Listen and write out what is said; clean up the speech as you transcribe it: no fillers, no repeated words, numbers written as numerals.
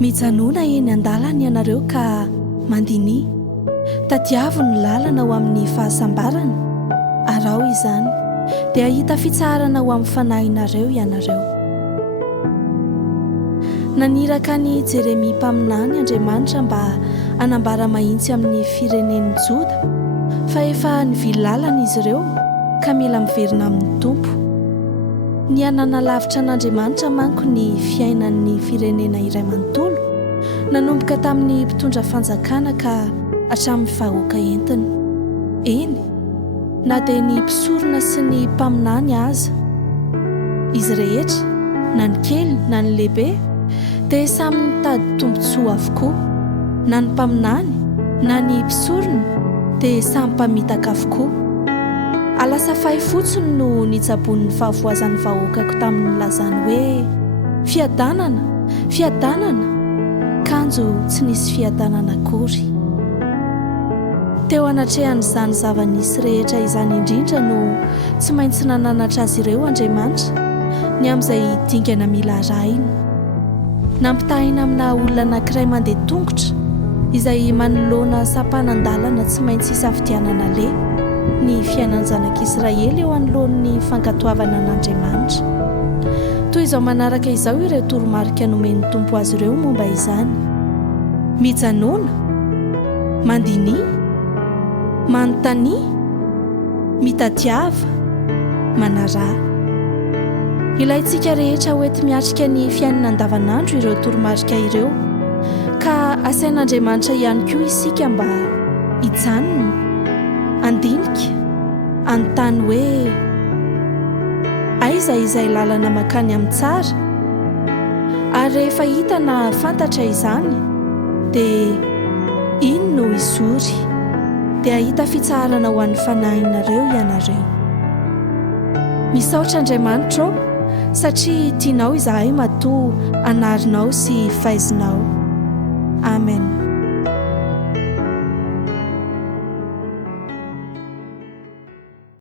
mijanona eny an-dalana ianareo ka mandini tadiavo ny lalana ho amin'ny fahasambarana arao izany dia hita fitsarana ho amin'ny fanahinareo ianareo. Naniraka ny Jeremia mpaminany Andriamanitra mba anambara mahitsy amin'ny firenen'ny Joda fa efa nivilalana izy ireo ka mila miverina amin'ny Tompo. Ny anana lavitra an'Andriamanitra manko ny fiainan'ny firenena iray manontolo nanomboka tamin'ny mpitondra fanjakana ka hatramin'ny vahoaka entiny. Eny, na dia ny mpisorona sy ny mpaminany aza, izy rehetra na ny kely na ny lehibe dia samy mitady tombontsoa avokoa, na ny mpaminany na ny mpisorona dia samy mpamitaka avokoa. Alasa fahy fotsiny no nitsabon'ny fahavoazan'ny vahoakako tamin'ny lazany hoe fiadanana, fiadanana, kanjo tsy nisy fiadanana akory. Teo anatrehan'izany zava-nisy rehetra izany indrindra no tsy maintsy nananatra azy ireo Andriamanitra ny amin'izay dingana mila arahina. Nampitahina amina olona anankiray mandeha tongotra izay manoloana sampanan-dalana tsy maintsy hisafidianana le ny fiainan'ny zanak'Israely eo anoloan'ny fankatoavana an'Andriamanitra. Toy izao manaraka izao ireo toromarika nomen'ny Tompo azy ireo momba izany: mijanona, mandini, manontany, mitadiava, manarà. Ilayntsika rehetra hoety miatrika ny fiainana andavanandro ireo toromarika ireo, ka asain'Andriamanitra ihany koa isika mba hijanona, andinika, anontany hoe aiza izay lalana makany amin'ny tsara, ary rehefa hita na fantatra izany dia iny no izory, dia hita fitsarana ho an'ny fanahinareo ianareo. Misaotra Andriamanitra satria tianao izahay matoa anarinao sy faizinao. Amen.